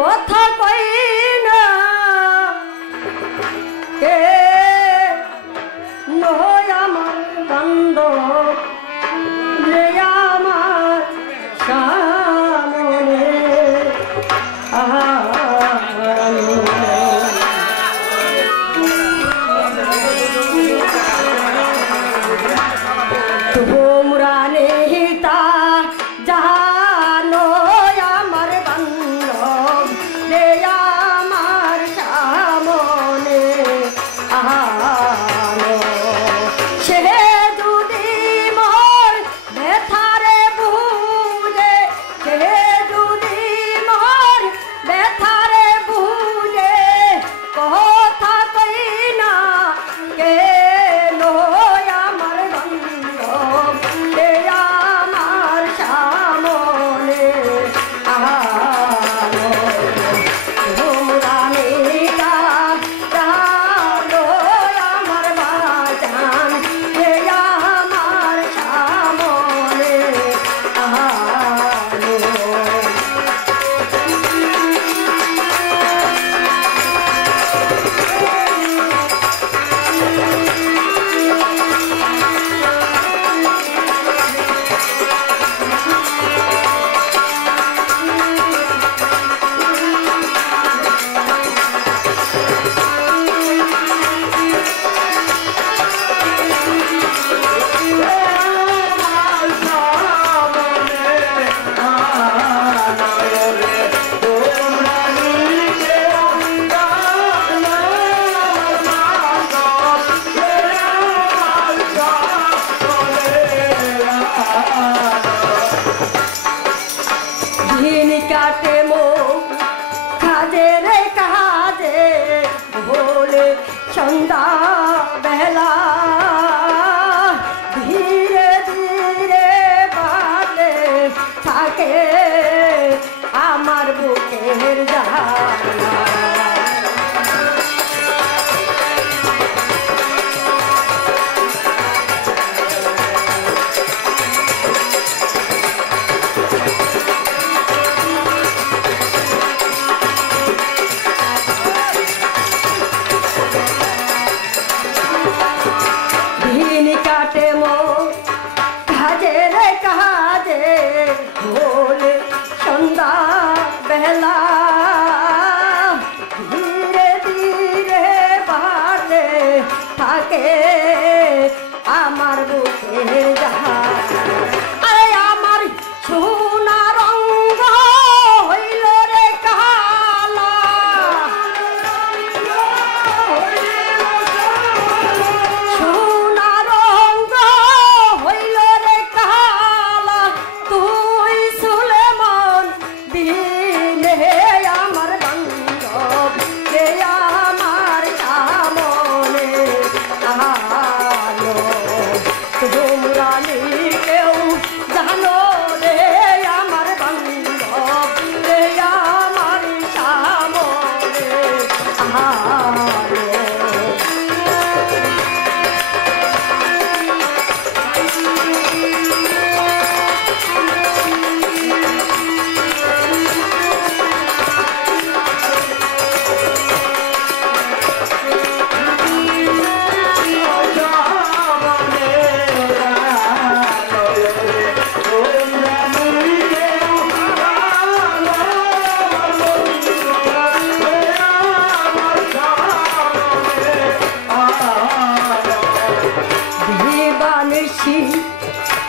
কথা আমার বুকের যা থাকে আমার বুকের জাহাজ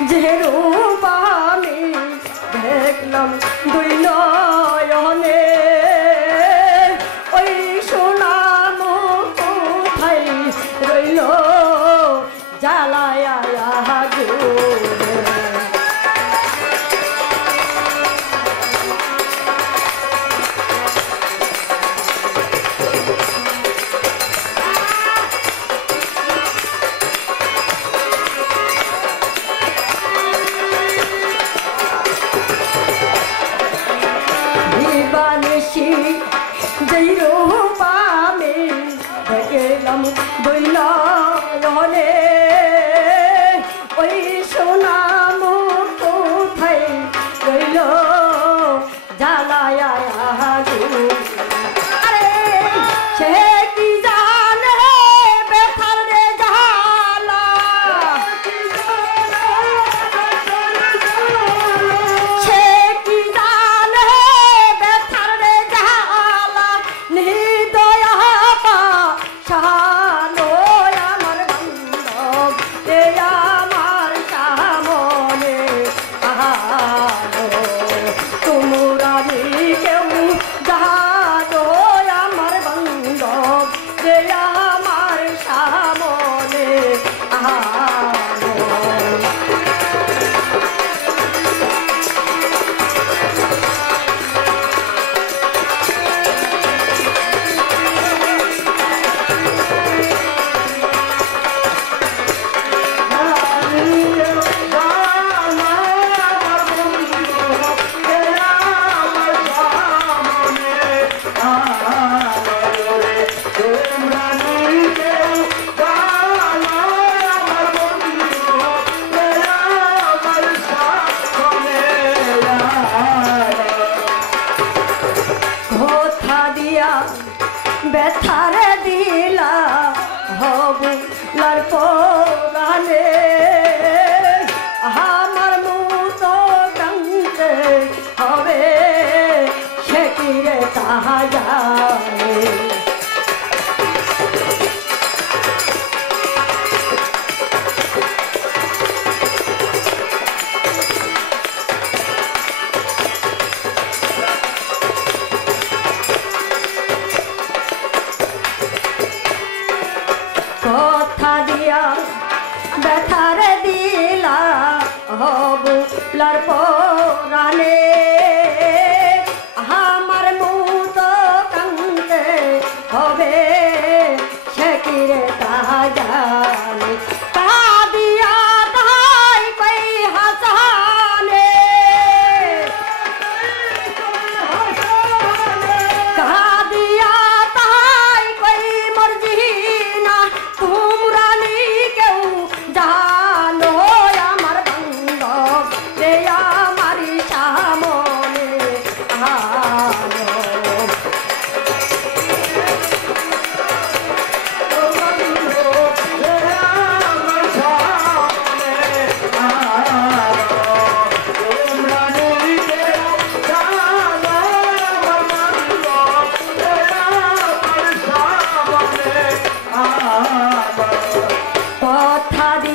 যে রূপ আমি দেখলাম দুই নয় doy la ব্যথারে দিলা হবু লড়পে আমার মুতো কান্তে হবে সে কি রে তাহা যায় হবু লার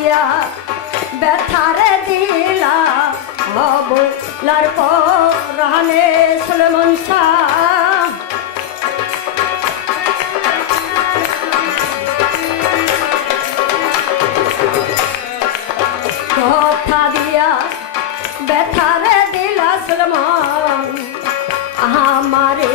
দিয়া ব্যথারে দিলা হব লার পরানে সুলমন শাহ। কথা দিয়া ব্যথারে দিলা সুলমন আমারে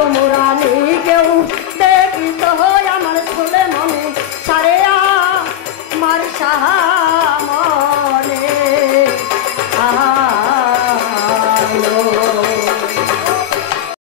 como